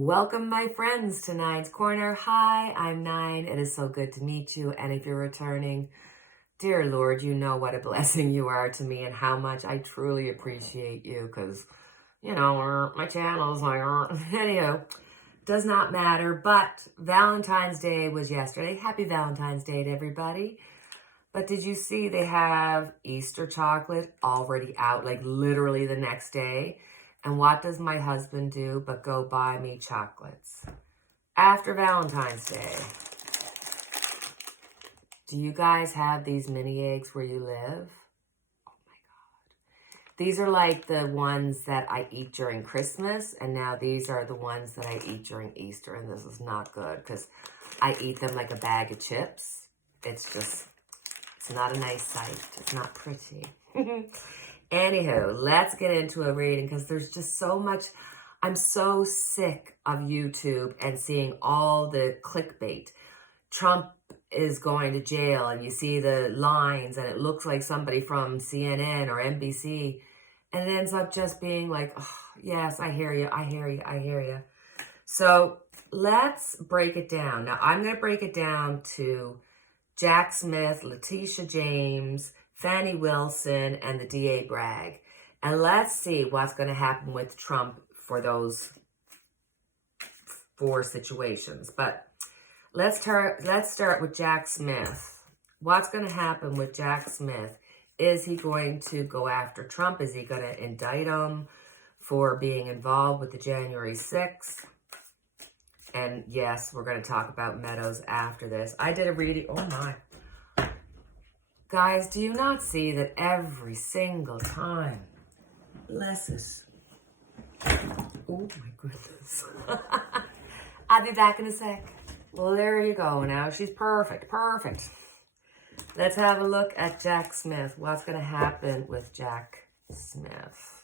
Welcome, my friends, to Nine's Corner. Hi, I'm Nine. It is so good to meet you. And if you're returning, dear Lord, you know what a blessing you are to me and how much I truly appreciate you because, my channel's like, anyhow, does not matter. But Valentine's Day was yesterday. Happy Valentine's Day to everybody. But did you see they have Easter chocolate already out, like literally the next day? And what does my husband do but go buy me chocolates after Valentine's Day? Do you guys have these mini eggs where you live? Oh my God. These are like the ones that I eat during Christmas. And now these are the ones that I eat during Easter. And this is not good because I eat them like a bag of chips. It's not a nice sight. It's not pretty. Anywho, let's get into a reading because there's just so much. I'm so sick of YouTube and seeing all the clickbait. Trump is going to jail and you see the lines and it looks like somebody from CNN or NBC and it ends up just being like, oh, yes, I hear you, I hear you, I hear you. So let's break it down. Now I'm going to break it down to J.Smith, Letitia James, Fani Wilson, and the DA Bragg. And let's see what's going to happen with Trump for those 4 situations. But let's start with J.Smith. What's going to happen with J.Smith? Is he going to go after Trump? Is he going to indict him for being involved with the January 6th? And yes, we're going to talk about Meadows after this. I did a reading. Oh my. Guys, do you not see that every single time? Bless us. Oh my goodness. I'll be back in a sec. Well, there you go now. She's perfect. Perfect. Let's have a look at J.Smith. What's going to happen with J.Smith?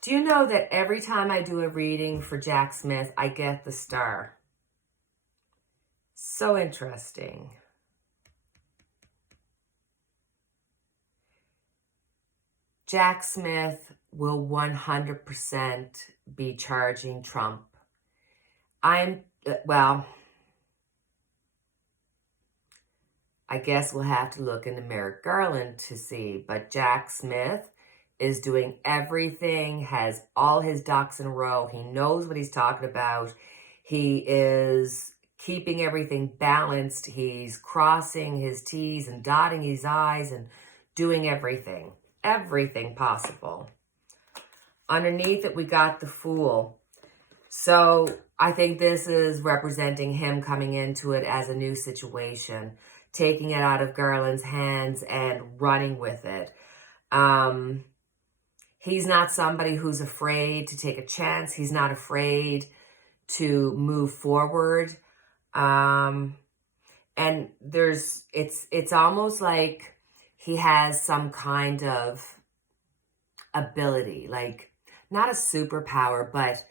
Do you know that every time I do a reading for J.Smith, I get the star? So interesting. J.Smith will 100% be charging Trump. I guess we'll have to look into Merrick Garland to see. But J.Smith is doing everything, has all his ducks in a row. He knows what he's talking about. He is keeping everything balanced. He's crossing his T's and dotting his I's and doing everything possible. Underneath it, we got the Fool. So I think this is representing him coming into it as a new situation, taking it out of Garland's hands and running with it. He's not somebody who's afraid to take a chance. He's not afraid to move forward. And it's almost like he has some kind of ability, like not a superpower, but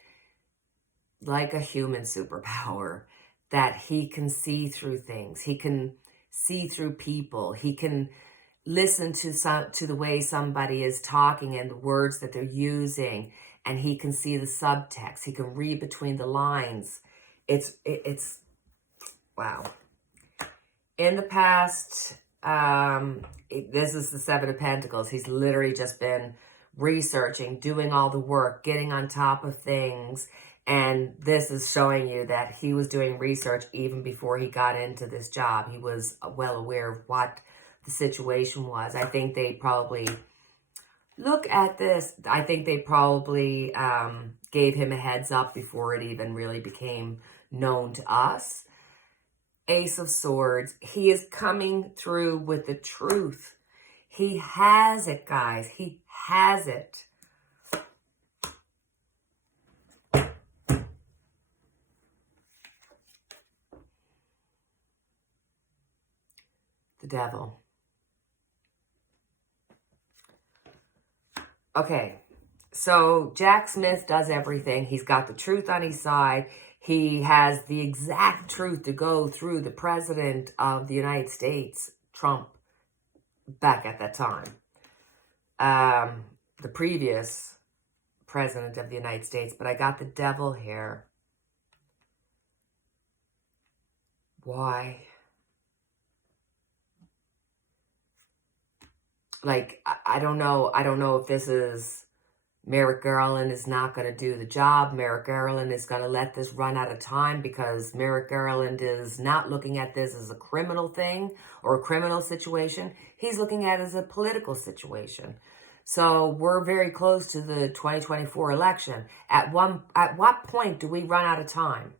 like a human superpower, that he can see through things. He can see through people. He can listen to the way somebody is talking and the words that they're using, and he can see the subtext. He can read between the lines. It's wow. In the past, this is the 7 of Pentacles. He's literally just been researching, doing all the work, getting on top of things. And this is showing you that he was doing research even before he got into this job. He was well aware of what the situation was. I think they probably, look at this, I think they probably gave him a heads up before it even really became known to us. Ace of Swords. He is coming through with the truth. He has it, guys. He has it. The Devil. Okay, so J.Smith does everything. He's got the truth on his side. He has the exact truth to go through the president of the United States, Trump, back at that time. The previous President of the United States, but I got the devil here. Why? Like, I don't know. I don't know if this is Merrick Garland is not going to do the job. Merrick Garland is going to let this run out of time because Merrick Garland is not looking at this as a criminal thing or a criminal situation. He's looking at it as a political situation. So we're very close to the 2024 election. At what point do we run out of time?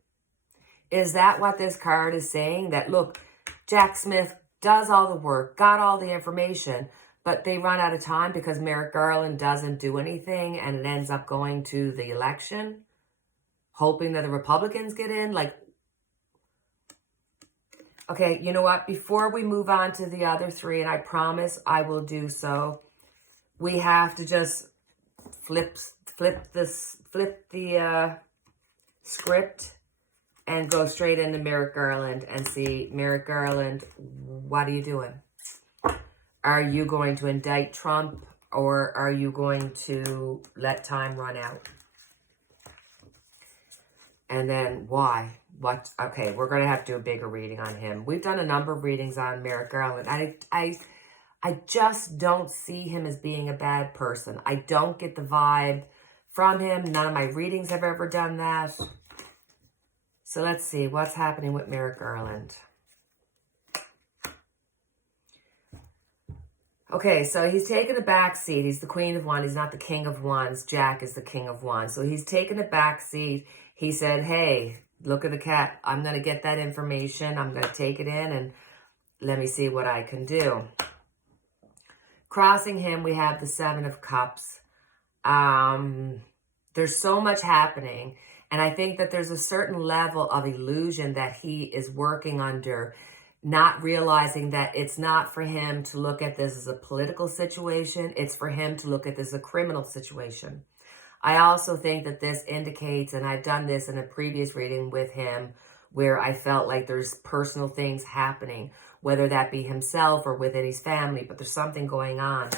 Is that what this card is saying? That, look, J.Smith does all the work, got all the information, but they run out of time because Merrick Garland doesn't do anything and it ends up going to the election, hoping that the Republicans get in? Like, okay, you know what? Before we move on to the other three, and I promise I will do so, we have to just flip the script and go straight into Merrick Garland and see, Merrick Garland, what are you doing? Are you going to indict Trump or are you going to let time run out? And then why? What? Okay, we're going to have to do a bigger reading on him. We've done a number of readings on Merrick Garland. I just don't see him as being a bad person. I don't get the vibe from him. None of my readings have ever done that. So let's see what's happening with Merrick Garland. Okay, so he's taken a back seat. He's the Queen of Wands. He's not the King of Wands. Jack is the King of Wands. So he's taken a back seat. He said, hey, look at the cat. I'm going to get that information. I'm going to take it in and let me see what I can do. Crossing him, we have the Seven of Cups. There's so much happening. And I think that there's a certain level of illusion that he is working under, not realizing that it's not for him to look at this as a political situation. It's for him to look at this as a criminal situation. I also think that this indicates, and I've done this in a previous reading with him, where I felt like there's personal things happening, whether that be himself or within his family, but there's something going on.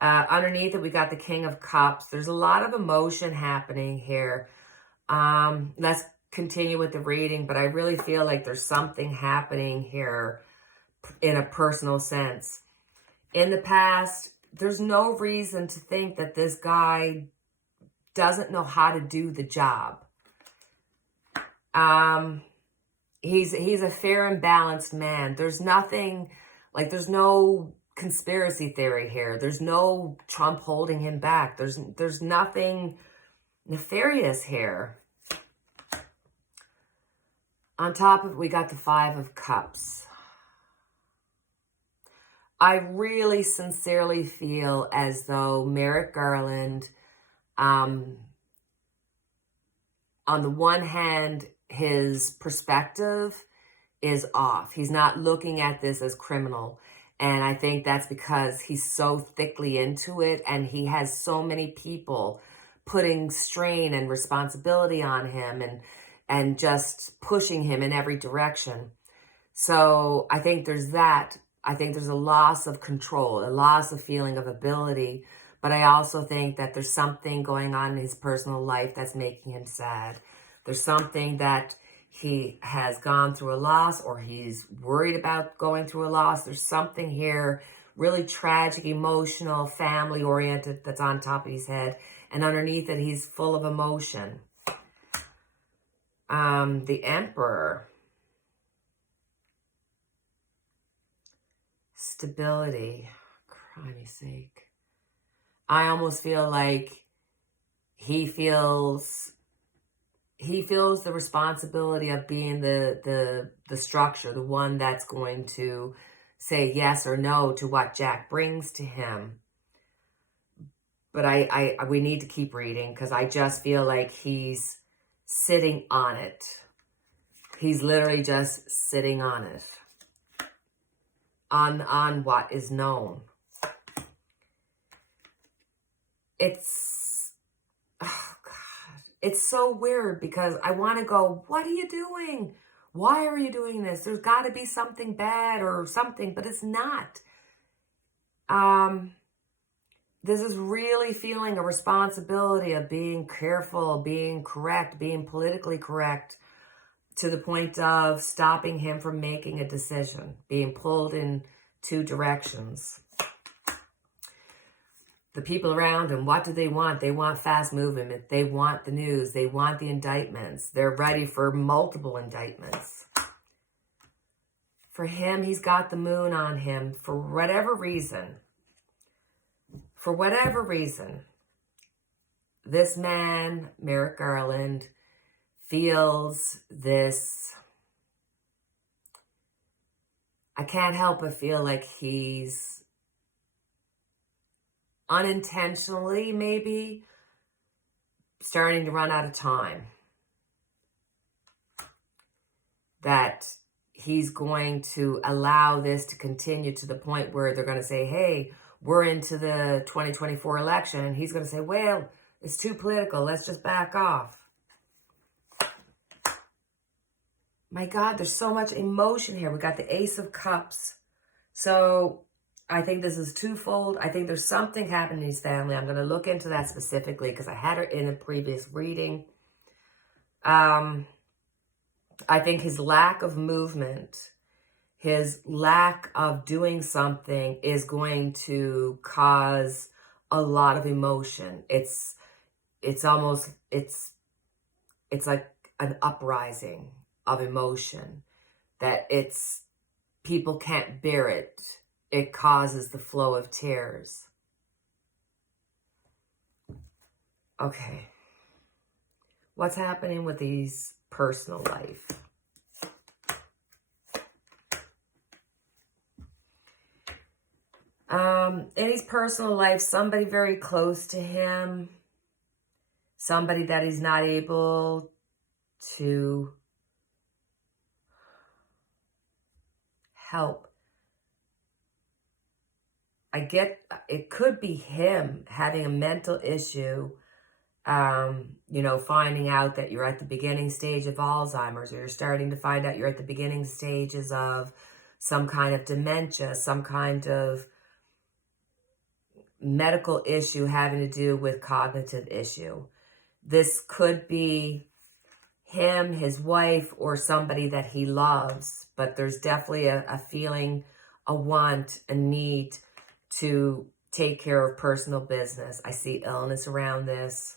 Underneath it, we got the King of Cups. There's a lot of emotion happening here. Let's continue with the reading, but I really feel like there's something happening here in a personal sense. In the past, there's no reason to think that this guy doesn't know how to do the job. He's a fair and balanced man. There's nothing, like there's no conspiracy theory here. There's no Trump holding him back. There's nothing nefarious here. On top of it, we got the Five of Cups. I really sincerely feel as though Merrick Garland, on the one hand, his perspective is off. He's not looking at this as criminal. And I think that's because he's so thickly into it and he has so many people putting strain and responsibility on him and just pushing him in every direction. So I think there's that. I think there's a loss of control, a loss of feeling of ability. But I also think that there's something going on in his personal life that's making him sad. There's something that he has gone through a loss or he's worried about going through a loss. There's something here really tragic, emotional, family-oriented that's on top of his head. And underneath it, he's full of emotion. The Emperor. Stability. Crimey's sake. I almost feel like he feels the responsibility of being the structure, the one that's going to say yes or no to what Jack brings to him. But we need to keep reading because I just feel like he's sitting on it. He's literally just sitting on it. On what is known. It's, oh God, it's so weird because I want to go, what are you doing? Why are you doing this? There's got to be something bad or something, but it's not. this is really feeling a responsibility of being careful, being correct, being politically correct, to the point of stopping him from making a decision, being pulled in two directions. The people around him, what do they want? They want fast movement. They want the news. They want the indictments. They're ready for multiple indictments. For him, he's got the moon on him for whatever reason. For whatever reason, this man, Merrick Garland, feels this, I can't help but feel like he's unintentionally maybe starting to run out of time. That he's going to allow this to continue to the point where they're going to say, hey, we're into the 2024 election. And he's going to say, well, it's too political. Let's just back off. My God, there's so much emotion here. We got the Ace of Cups. So I think this is twofold. I think there's something happening in his family. I'm going to look into that specifically because I had it in a previous reading. I think his lack of movement, his lack of doing something is going to cause a lot of emotion. It's almost, it's like an uprising of emotion, that people can't bear it. It causes the flow of tears. Okay. What's happening with his personal life? In his personal life, somebody very close to him, somebody that he's not able to help. I get, it could be him having a mental issue, finding out that you're at the beginning stage of Alzheimer's, or you're starting to find out you're at the beginning stages of some kind of dementia, some kind of medical issue having to do with cognitive issue. This could be him, his wife, or somebody that he loves, but there's definitely a feeling, a want, a need to take care of personal business. I see illness around this.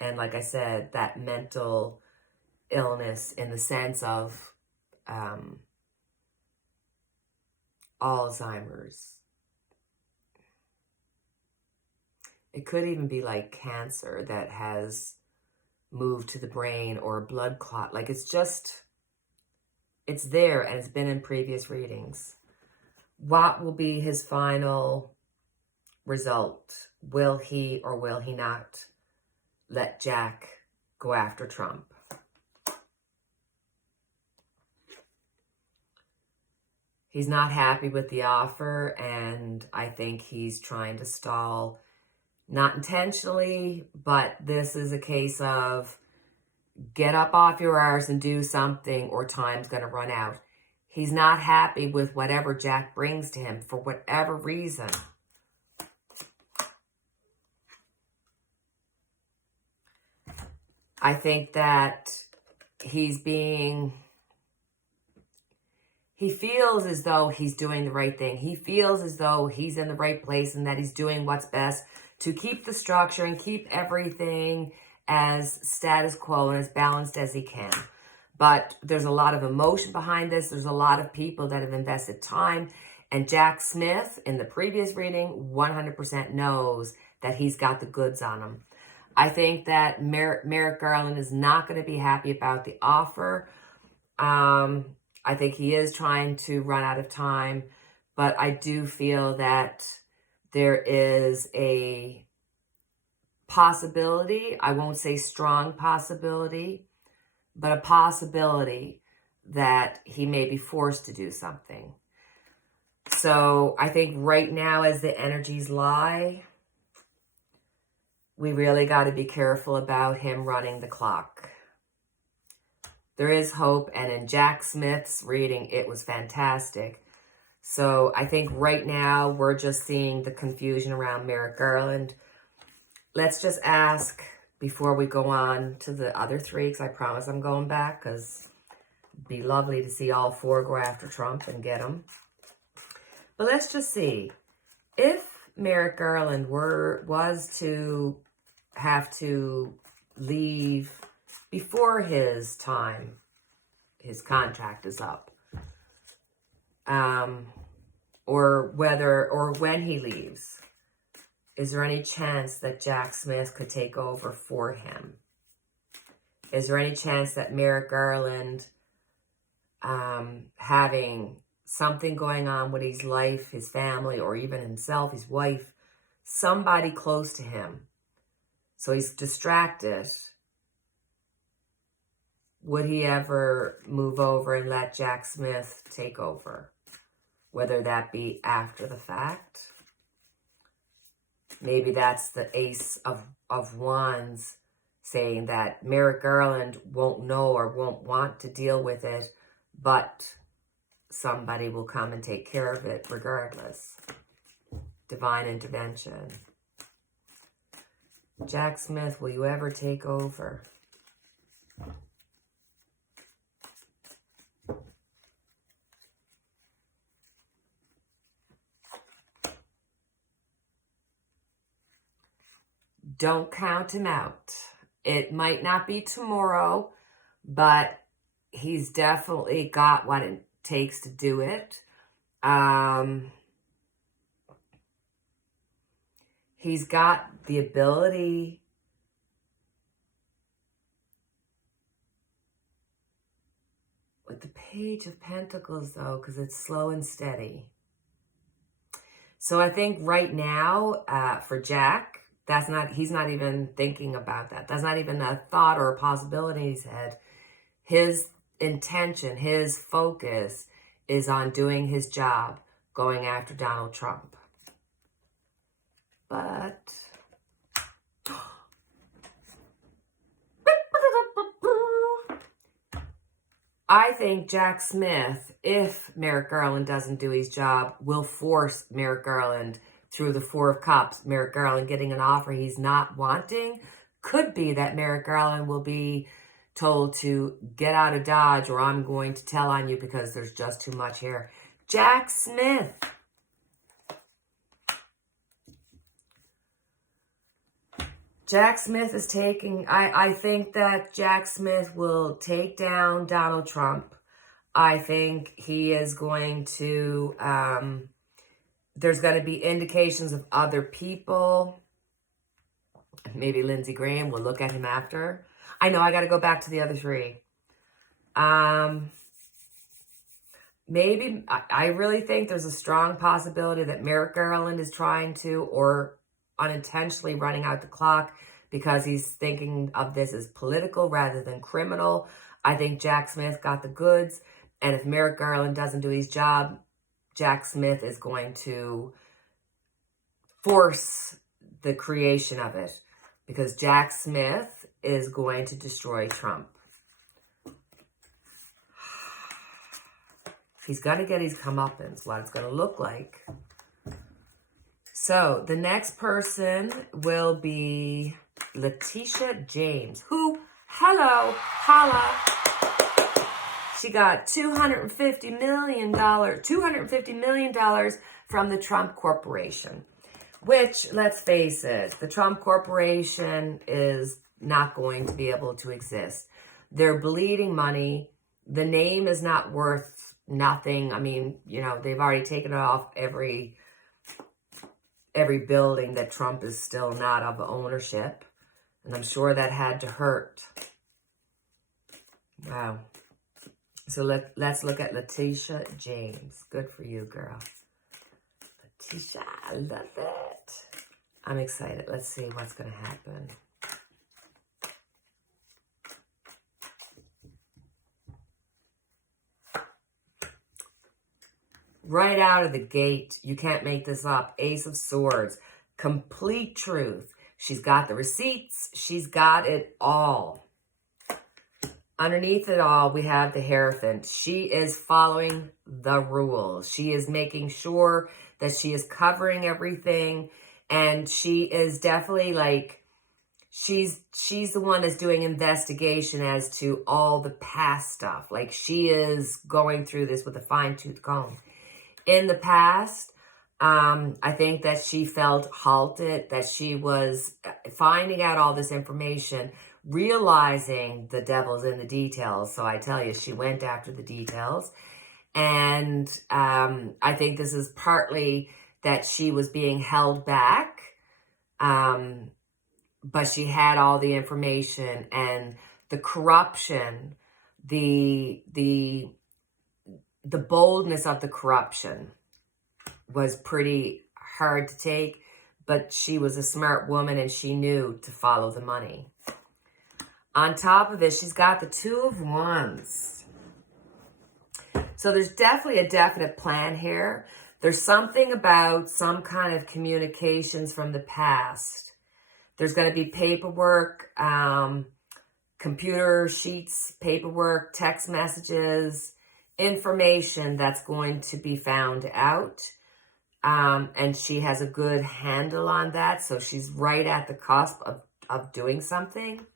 And like I said, that mental illness in the sense of Alzheimer's. It could even be like cancer that has moved to the brain, or a blood clot. Like it's there, and it's been in previous readings. What will be his final result? Will he or will he not let Jack go after Trump? He's not happy with the offer, and I think he's trying to stall. Not intentionally, but this is a case of get up off your arse and do something, or time's going to run out. He's not happy with whatever Jack brings to him for whatever reason. I think that he feels as though he's doing the right thing. He feels as though he's in the right place and that he's doing what's best to keep the structure and keep everything as status quo and as balanced as he can. But there's a lot of emotion behind this. There's a lot of people that have invested time. And J.Smith, in the previous reading, 100% knows that he's got the goods on him. I think that Merrick Garland is not going to be happy about the offer. I think he is trying to run out of time. But I do feel that there is a possibility, I won't say strong possibility, but a possibility that he may be forced to do something. So I think right now, as the energies lie, we really got to be careful about him running the clock. There is hope, and in J.Smith's reading, it was fantastic. So I think right now we're just seeing the confusion around Merrick Garland. Let's just ask before we go on to the other three, because I promise I'm going back, because it'd be lovely to see all four go after Trump and get him. But let's just see. If Merrick Garland was to have to leave before his time, his contract is up, or when he leaves, is there any chance that J.Smith could take over for him? Is there any chance that Merrick Garland, having something going on with his life, his family, or even himself, his wife, somebody close to him, so he's distracted, would he ever move over and let J.Smith take over? Whether that be after the fact. Maybe that's the Ace of Wands saying that Merrick Garland won't know or won't want to deal with it, but somebody will come and take care of it regardless. Divine intervention. J.Smith, will you ever take over? Don't count him out. It might not be tomorrow, but he's definitely got what it takes to do it. He's got the ability with the Page of Pentacles, though, because it's slow and steady. So I think right now, for Jack, he's not even thinking about that. That's not even a thought or a possibility in his head. His intention, his focus is on doing his job, going after Donald Trump. But I think J.Smith, if Merrick Garland doesn't do his job, will force Merrick Garland through the Four of Cups. Merrick Garland getting an offer he's not wanting. Could be that Merrick Garland will be told to get out of Dodge, or I'm going to tell on you because there's just too much here. J.Smith. J.Smith is taking, I think that J.Smith will take down Donald Trump. I think he is going to, there's going to be indications of other people. Maybe Lindsey Graham, will look at him after. I know, I got to go back to the other three. Maybe, I really think there's a strong possibility that Merrick Garland is trying to, or unintentionally running out the clock, because he's thinking of this as political rather than criminal. I think J.Smith got the goods, and if Merrick Garland doesn't do his job, J.Smith is going to force the creation of it, because J.Smith is going to destroy Trump. He's got to get his comeuppance, what it's going to look like. So the next person will be Letitia James, who, hello, holla. She got $250 million from the Trump Corporation, which, let's face it, the Trump Corporation is not going to be able to exist. They're bleeding money. The name is not worth nothing. I mean, you know, they've already taken it off every building that Trump is still not of ownership. And I'm sure that had to hurt. Wow. So let's look at Letitia James. Good for you, girl. Letitia, I love it. I'm excited. Let's see what's going to happen. Right out of the gate, you can't make this up. Ace of Swords. Complete truth. She's got the receipts. She's got it all. Underneath it all, we have the Hierophant. She is following the rules. She is making sure that she is covering everything. And she is definitely like, she's the one that's doing investigation as to all the past stuff. Like, she is going through this with a fine-tooth comb. In the past, I think that she felt halted, that she was finding out all this information, realizing the devil's in the details. So I tell you, she went after the details. And I think this is partly that she was being held back, but she had all the information, and the corruption, the boldness of the corruption was pretty hard to take, but she was a smart woman and she knew to follow the money. On top of it, she's got the Two of Wands. So there's definitely a definite plan here. There's something about some kind of communications from the past. There's going to be paperwork, computer sheets, paperwork, text messages, information that's going to be found out. And she has a good handle on that. So she's right at the cusp of doing something.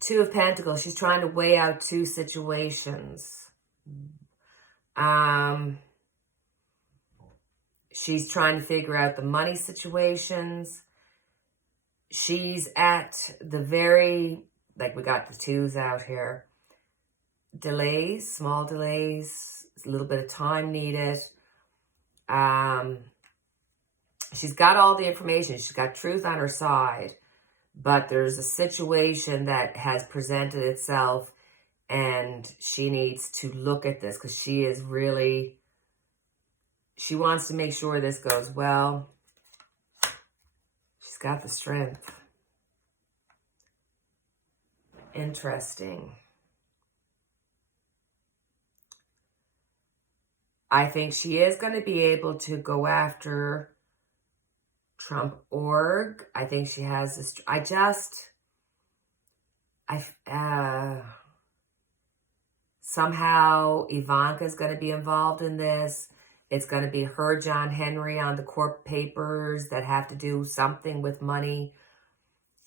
Two of Pentacles. She's trying to weigh out two situations. She's trying to figure out the money situations. She's at the very, like we got the twos out here. Delays, small delays, a little bit of time needed. She's got all the information. She's got truth on her side, but there's a situation that has presented itself and she needs to look at this because she is really, she wants to make sure this goes well. She's got the strength. Interesting. I think she is going to be able to go after Trump org. I think she has this. Somehow Ivanka is going to be involved in this. It's going to be her, John Henry, on the court papers that have to do something with money.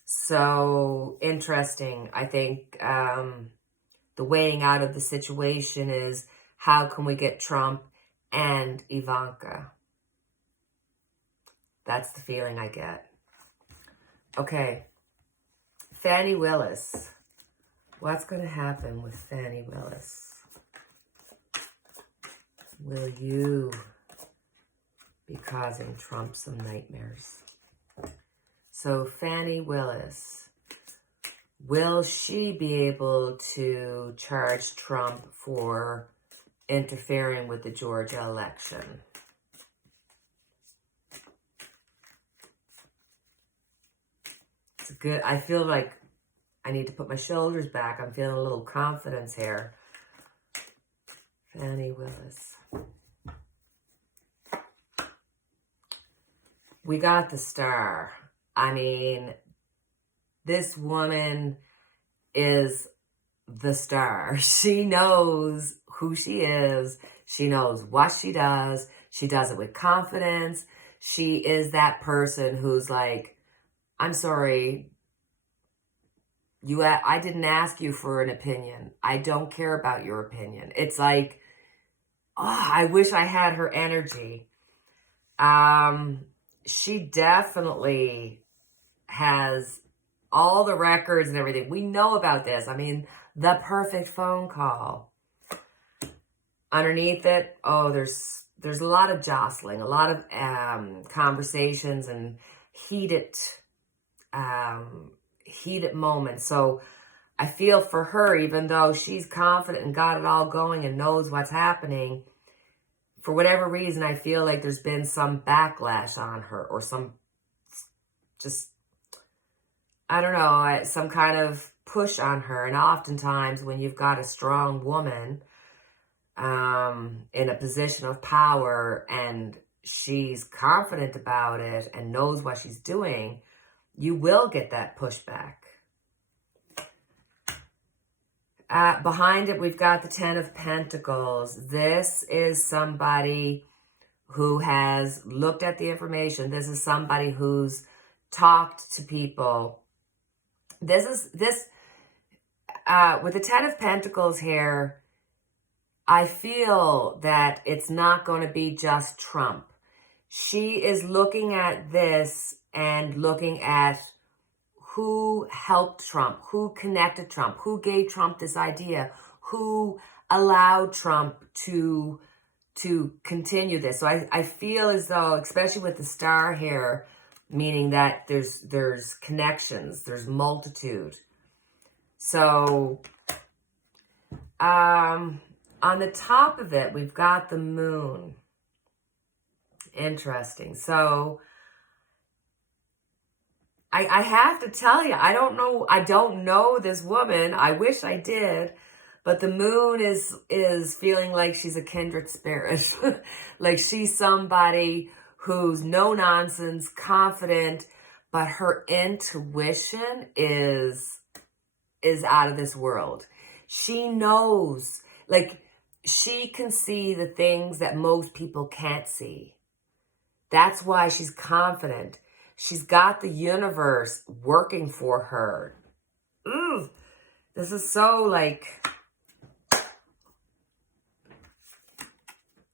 So interesting. I think the weighing out of the situation is, how can we get Trump and Ivanka? That's the feeling I get. Okay. Fani Willis. What's going to happen with Fani Willis? Will you be causing Trump some nightmares? So Fani Willis, will she be able to charge Trump for interfering with the Georgia election? It's good. I feel like I need to put my shoulders back. I'm feeling a little confidence here. Fani Willis. We got the Star. I mean, this woman is the Star. She knows who she is. She knows what she does. She does it with confidence. She is that person who's like, I'm sorry, I didn't ask you for an opinion. I don't care about your opinion. It's like, oh, I wish I had her energy. She definitely has all the records and everything. We know about this. I mean, the perfect phone call. Underneath it, oh, there's a lot of jostling, a lot of conversations and heated moments. So I feel for her, even though she's confident and got it all going and knows what's happening, for whatever reason, I feel like there's been some backlash on her or some just, I don't know, some kind of push on her. And oftentimes when you've got a strong woman in a position of power and she's confident about it and knows what she's doing, you will get that pushback. Behind it, we've got the Ten of Pentacles. This is somebody who has looked at the information. This is somebody who's talked to people. With the Ten of Pentacles here, I feel that it's not going to be just Trump. She is looking at this and looking at who helped Trump, who connected Trump, who gave Trump this idea, who allowed Trump to continue this. So I feel as though, especially with the star here, meaning that there's connections, there's multitude. So on the top of it, we've got the moon. Interesting. So I have to tell you, I don't know this woman. I wish I did. But the moon is feeling like she's a kindred spirit. Like she's somebody who's no nonsense, confident, but her intuition is out of this world. She knows, like she can see the things that most people can't see. That's why she's confident. She's got the universe working for her. Ooh, this is so like,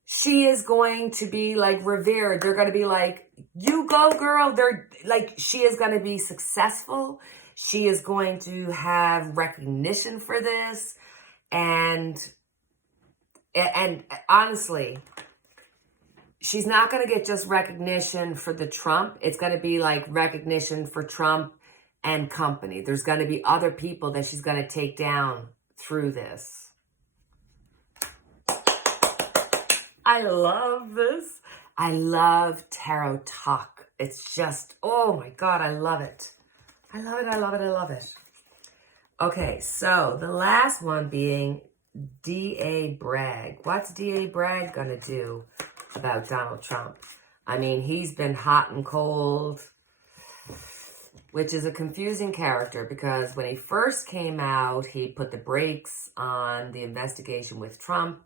she is going to be like revered. They're going to be like, you go girl. They're like, she is going to be successful. She is going to have recognition for this. And honestly, she's not going to get just recognition for the Trump. It's going to be like recognition for Trump and company. There's going to be other people that she's going to take down through this. I love this. I love tarot talk. It's just, oh my God, I love it. I love it, I love it, I love it. Okay, so the last one being D.A. Bragg. What's D.A. Bragg going to do about Donald Trump? I mean, he's been hot and cold, which is a confusing character because when he first came out, he put the brakes on the investigation with Trump,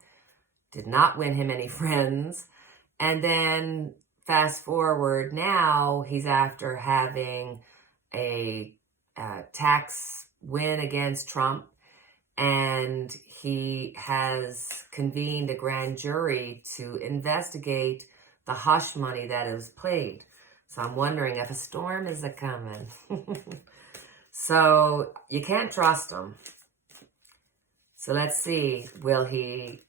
did not win him any friends. And then fast forward now, he's after having a tax win against Trump. And he has convened a grand jury to investigate the hush money that was paid. So I'm wondering if a storm is a-coming. So you can't trust him. So let's see, will he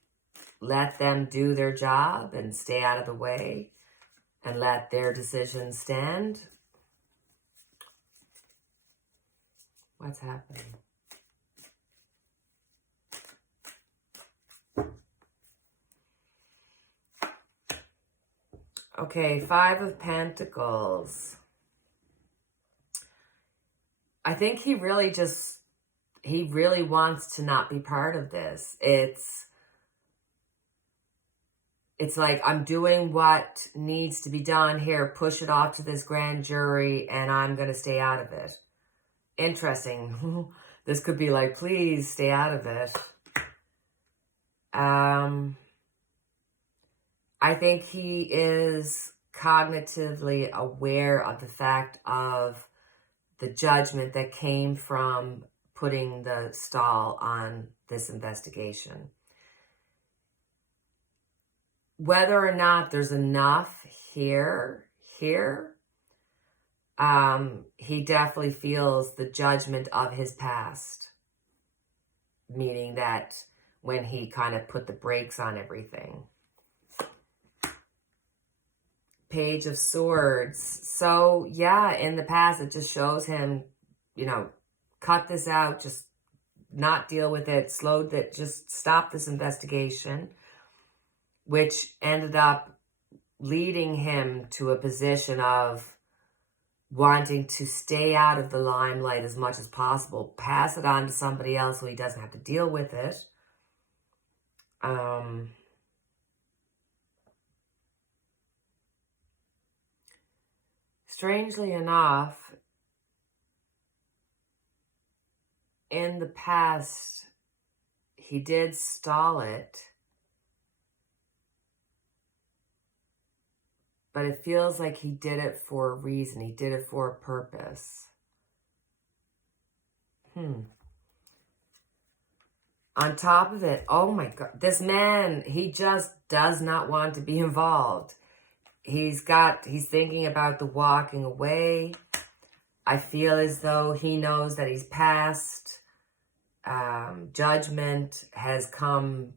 let them do their job and stay out of the way and let their decisions stand? What's happening? Okay, Five of Pentacles. I think he really wants to not be part of this. It's like, I'm doing what needs to be done here, push it off to this grand jury, and I'm going to stay out of it. Interesting. This could be like, please stay out of it. I think he is cognitively aware of the fact of the judgment that came from putting the stall on this investigation. Whether or not there's enough here, he definitely feels the judgment of his past. Meaning that when he kind of put the brakes on everything. Page of Swords. So, yeah, in the past, it just shows him, cut this out, just not deal with it, just stop this investigation, which ended up leading him to a position of wanting to stay out of the limelight as much as possible, pass it on to somebody else so he doesn't have to deal with it. Strangely enough, in the past, he did stall it, but it feels like he did it for a reason. He did it for a purpose. On top of it, oh my God, this man, he just does not want to be involved. He's thinking about the walking away. I feel as though he knows that he's passed. Judgment has come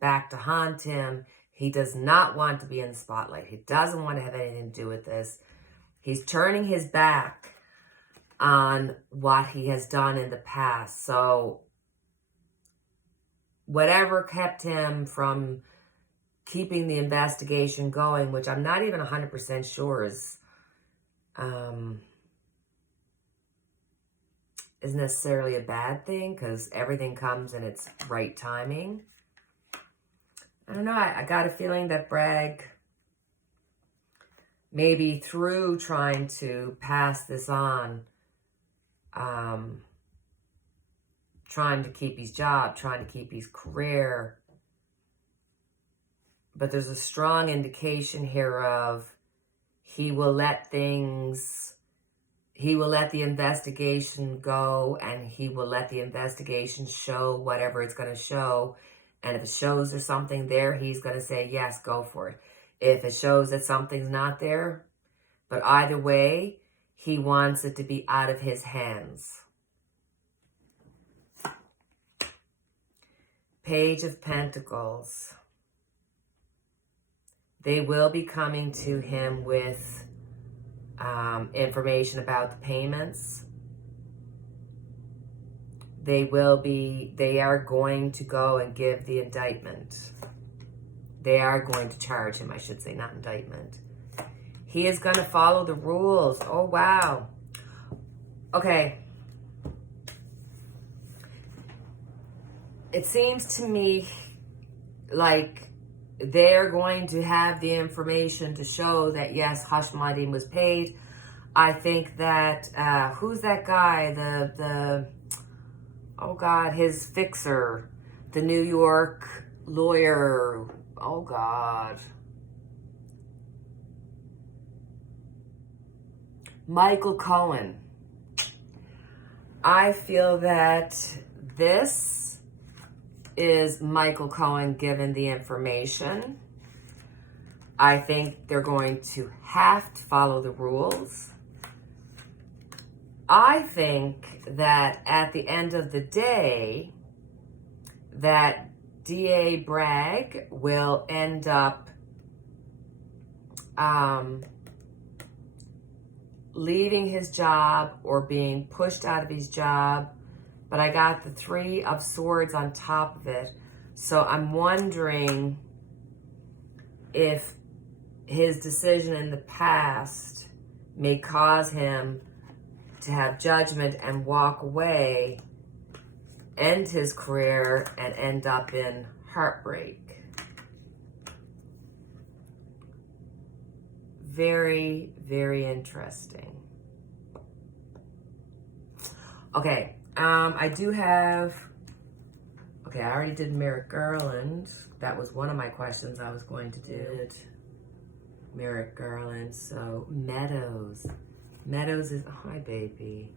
back to haunt him. He does not want to be in the spotlight. He doesn't want to have anything to do with this. He's turning his back on what he has done in the past. So whatever kept him from keeping the investigation going, which I'm not even 100% sure is necessarily a bad thing, because everything comes in its right timing. I don't know. I got a feeling that Bragg, maybe through trying to pass this on, trying to keep his job, trying to keep his career. But there's a strong indication here of he will let the investigation go, and he will let the investigation show whatever it's going to show. And if it shows there's something there, he's going to say, yes, go for it. If it shows that something's not there, but either way, he wants it to be out of his hands. Page of Pentacles. They will be coming to him with information about the payments. They are going to go and give the indictment. They are going to charge him, I should say, not indictment. He is going to follow the rules. Oh, wow. Okay. It seems to me like they're going to have the information to show that, yes, hush money was paid. I think that, who's that guy? Oh God, his fixer, the New York lawyer. Oh God. Michael Cohen. I feel that this is Michael Cohen given the information. I think they're going to have to follow the rules. I think that at the end of the day, that DA Bragg will end up leaving his job or being pushed out of his job. But I got the 3 of Swords on top of it. So I'm wondering if his decision in the past may cause him to have judgment and walk away, end his career, and end up in heartbreak. Very, very interesting. Okay. I do have, okay, I already did Merrick Garland. That was one of my questions I was going to do. Merrick Garland. So Meadows. Meadows is, hi baby.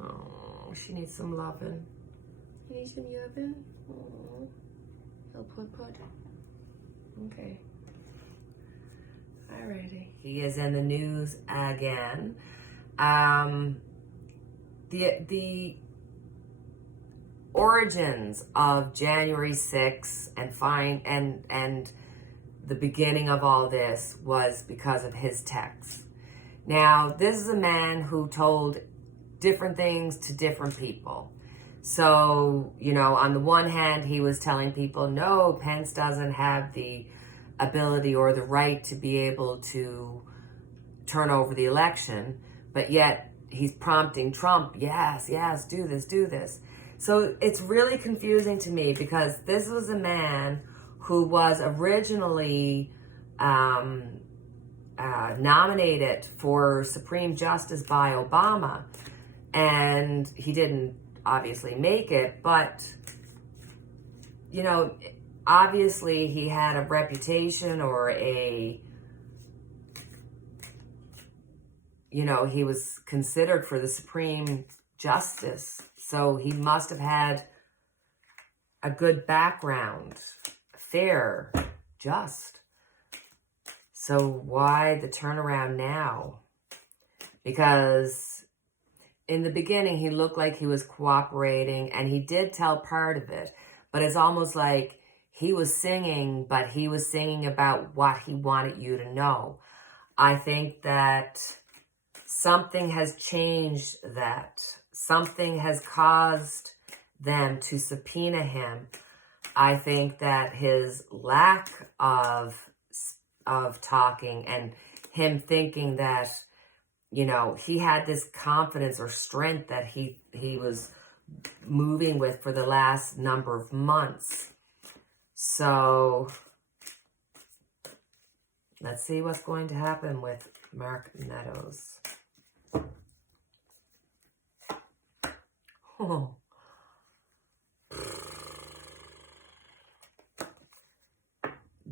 Oh, she needs some loving. You need some loving? Oh, little put. Okay. Alrighty. He is in the news again. The origins of January 6th and the beginning of all this was because of his text. Now, this is a man who told different things to different people. So, you know, on the one hand, he was telling people, no, Pence doesn't have the ability or the right to be able to turn over the election, but yet he's prompting Trump, yes, do this. So it's really confusing to me, because this was a man who was originally nominated for Supreme Justice by Obama, and he didn't obviously make it, but you know, obviously he had a reputation or a, you know, he was considered for the supreme justice. So he must have had a good background, fair, just. So why the turnaround now? Because in the beginning, he looked like he was cooperating, and he did tell part of it. But it's almost like he was singing, but he was singing about what he wanted you to know. I think that something has changed that. Something has caused them to subpoena him. I think that his lack of talking and him thinking that, you know, he had this confidence or strength that he was moving with for the last number of months. So let's see what's going to happen with Merrick Meadows. Oh.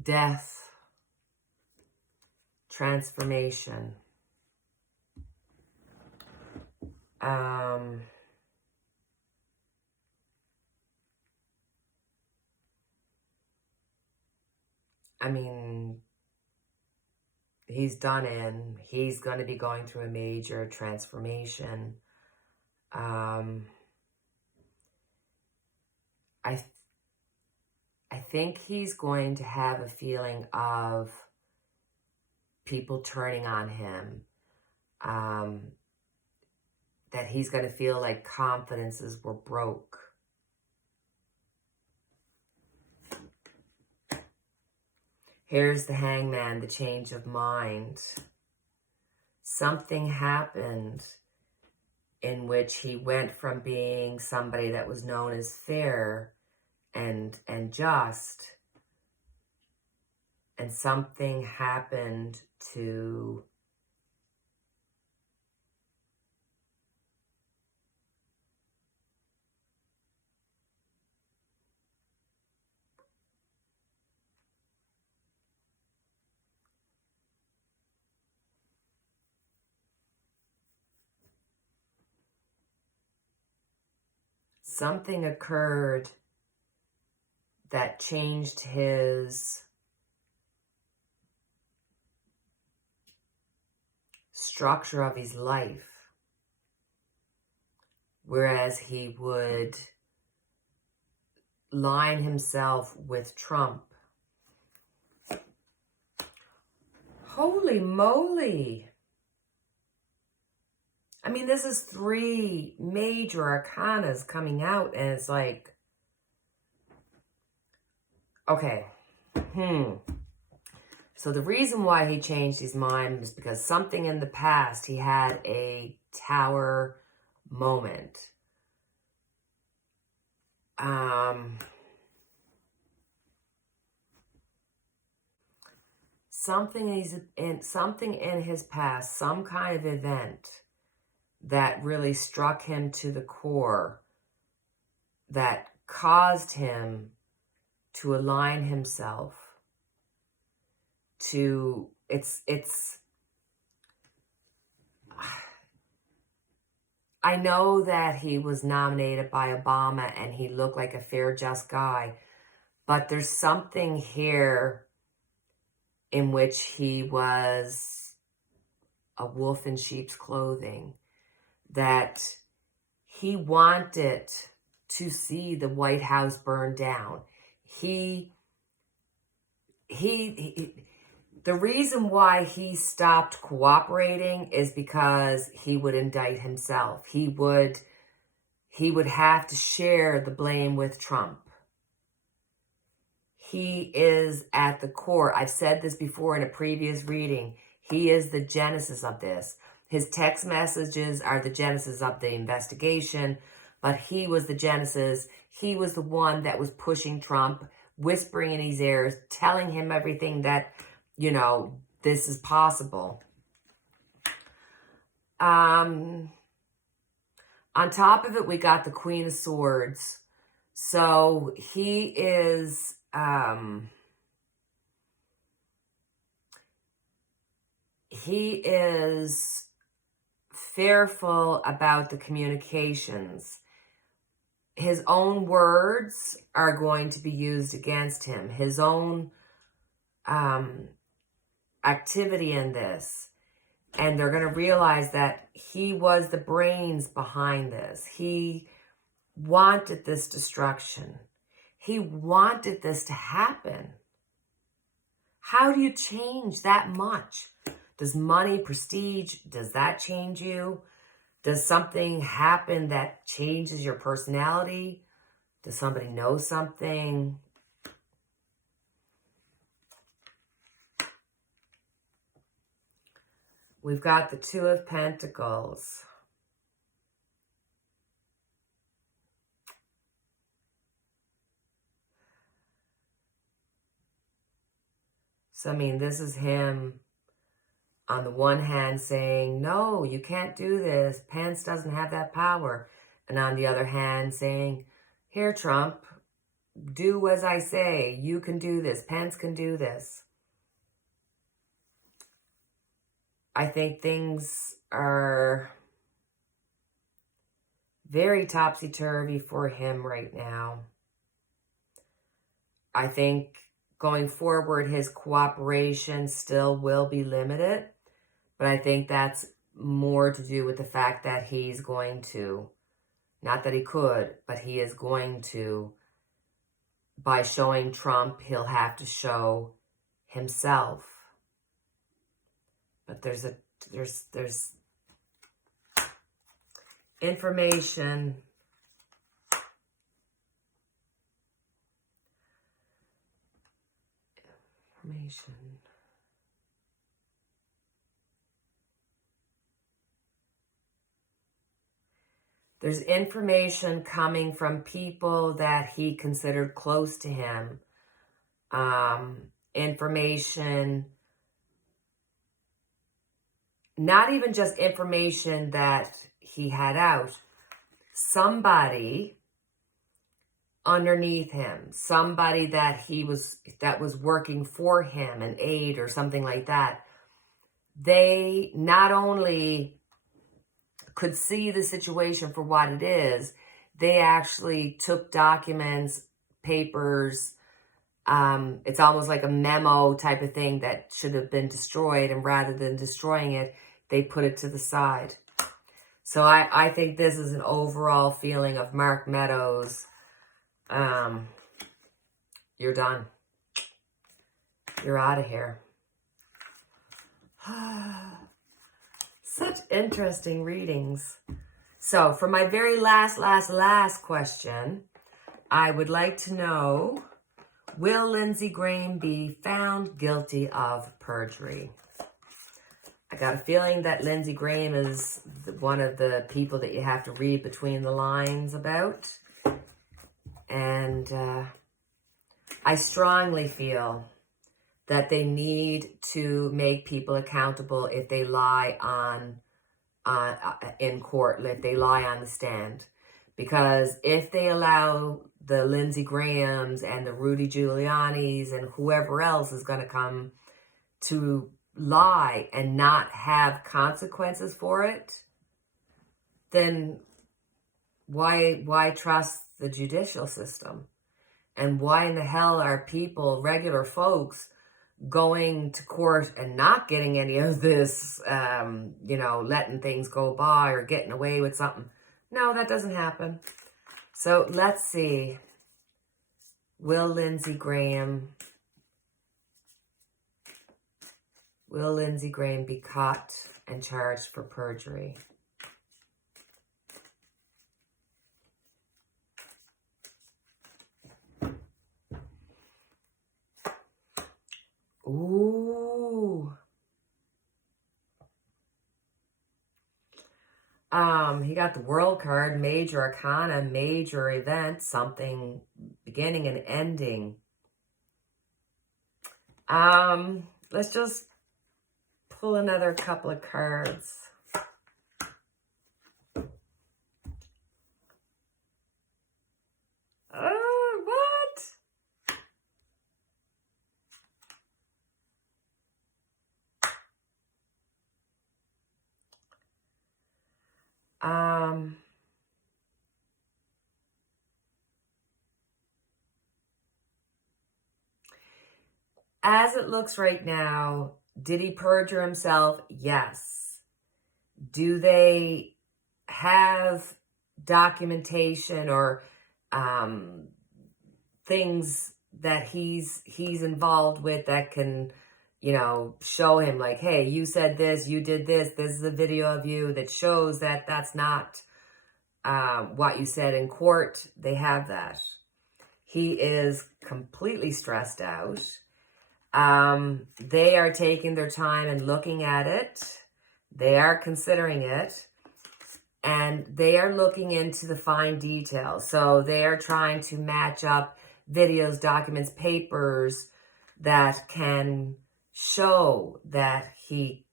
Death. Transformation. I mean, he's done in. He's going to be going through a major transformation. I think he's going to have a feeling of people turning on him. That he's going to feel like confidences were broke. Here's the Hangman, the change of mind. Something happened in which he went from being somebody that was known as fair and just, and something happened to something occurred that changed his structure of his life. Whereas he would line himself with Trump. Holy moly. I mean, this is 3 major arcanas coming out, and it's like, okay. So the reason why he changed his mind is because something in the past, he had a tower moment. Something in his past, some kind of event that really struck him to the core, that caused him to align himself to, I know that he was nominated by Obama and he looked like a fair, just guy, but there's something here in which he was a wolf in sheep's clothing, that he wanted to see the White House burn down. The reason why he stopped cooperating is because he would indict himself. He would have to share the blame with Trump. He is at the core. I've said this before in a previous reading. He is the genesis of this. His text messages are the genesis of the investigation, but he was the genesis. He was the one that was pushing Trump, whispering in his ears, telling him everything that, you know, this is possible. On top of it, we got the Queen of Swords. So he is, fearful about the communications. His own words are going to be used against him. His own activity in this. And they're going to realize that he was the brains behind this. He wanted this destruction. He wanted this to happen. How do you change that much? Does money, prestige, does that change you? Does something happen that changes your personality? Does somebody know something? We've got the Two of Pentacles. So, I mean, this is him on the one hand saying, no, you can't do this. Pence doesn't have that power. And on the other hand saying, here, Trump, do as I say. You can do this. Pence can do this. I think things are very topsy-turvy for him right now. I think going forward, his cooperation still will be limited. But I think that's more to do with the fact that he's going to, not that he could, but he is going to, by showing Trump, he'll have to show himself. But there's information. There's information coming from people that he considered close to him. Information, not even just information that he had out. Somebody underneath him, somebody that was working for him, an aide or something like that. They not only could see the situation for what it is, they actually took documents, papers. It's almost like a memo type of thing that should have been destroyed, and rather than destroying it, they put it to the side. So I think this is an overall feeling of Mark Meadows. You're done. You're out of here. Such interesting readings. So for my very last question, I would like to know, will Lindsey Graham be found guilty of perjury? I got a feeling that Lindsey Graham is one of the people that you have to read between the lines about. And I strongly feel that they need to make people accountable if they lie in court, if they lie on the stand. Because if they allow the Lindsey Grahams and the Rudy Giulianis and whoever else is going to come to lie and not have consequences for it, then why trust the judicial system? And why in the hell are people, regular folks, going to court and not getting any of this, letting things go by or getting away with something? No, that doesn't happen. So let's see. Will Lindsey Graham be caught and charged for perjury? Ooh. He got the World card, major arcana, major event, something beginning and ending. Let's just pull another couple of cards. As it looks right now, did he perjure himself? Yes. Do they have documentation or things that he's involved with that can, you know, show him like, hey, you said this, you did this is a video of you that shows that that's not what you said in court. They have that. He is completely stressed out. They are taking their time and looking at it. They are considering it. And they are looking into the fine details. So they are trying to match up videos, documents, papers that can show that he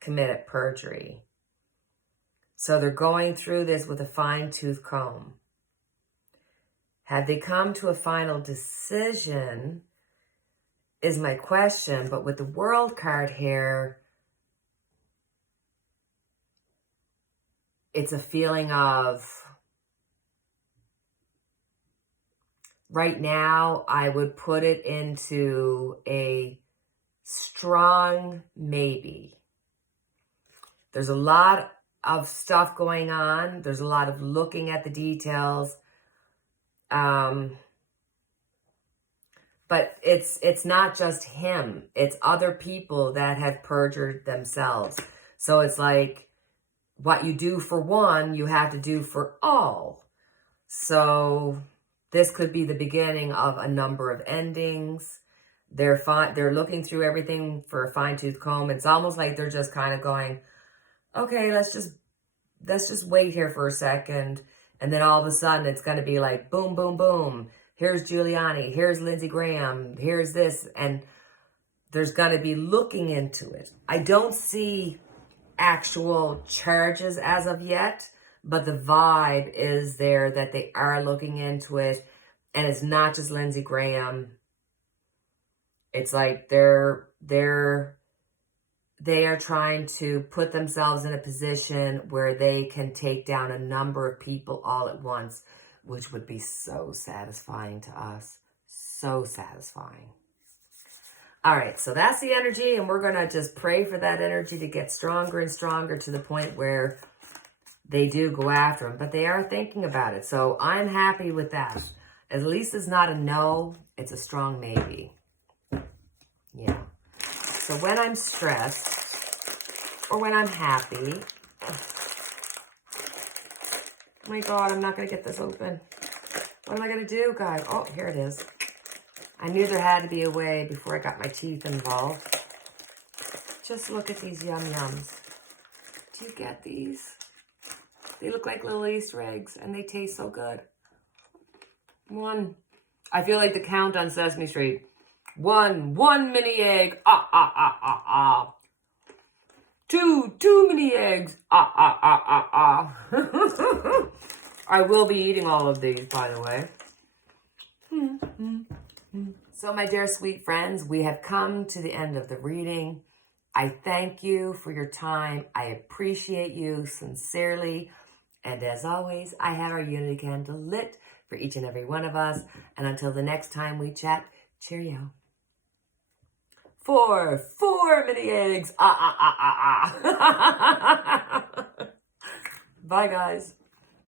committed perjury. So they're going through this with a fine-tooth comb. Have they come to a final decision is my question. But with the World card here, it's a feeling of, right now, I would put it into a strong maybe. There's a lot of stuff going on. There's a lot of looking at the details. But it's not just him. It's other people that have perjured themselves. So it's like, what you do for one, you have to do for all. So this could be the beginning of a number of endings. They're looking through everything for a fine-tooth comb. It's almost like they're just kind of going, okay, let's just wait here for a second. And then all of a sudden it's going to be like, boom, boom, boom. Here's Giuliani. Here's Lindsey Graham. Here's this. And there's going to be looking into it. I don't see actual charges as of yet, but the vibe is there that they are looking into it. And it's not just Lindsey Graham. It's like they are trying to put themselves in a position where they can take down a number of people all at once, which would be so satisfying to us. So satisfying. All right, so that's the energy, and we're going to just pray for that energy to get stronger and stronger to the point where they do go after him. But they are thinking about it, so I'm happy with that. At least it's not a no, it's a strong maybe. Yeah. So when I'm stressed or when I'm happy, oh my God, I'm not going to get this open. What am I going to do, guys? Oh, here it is. I knew there had to be a way before I got my teeth involved. Just look at these yum yums. Do you get these? They look like little Easter eggs and they taste so good. One. I feel like the count on Sesame Street. One mini egg. Two mini eggs. I will be eating all of these, by the way. So, my dear sweet friends, we have come to the end of the reading. I thank you for your time. I appreciate you sincerely. And as always, I have our unity candle lit for each and every one of us. And until the next time we chat, cheerio. Four mini eggs. Bye, guys.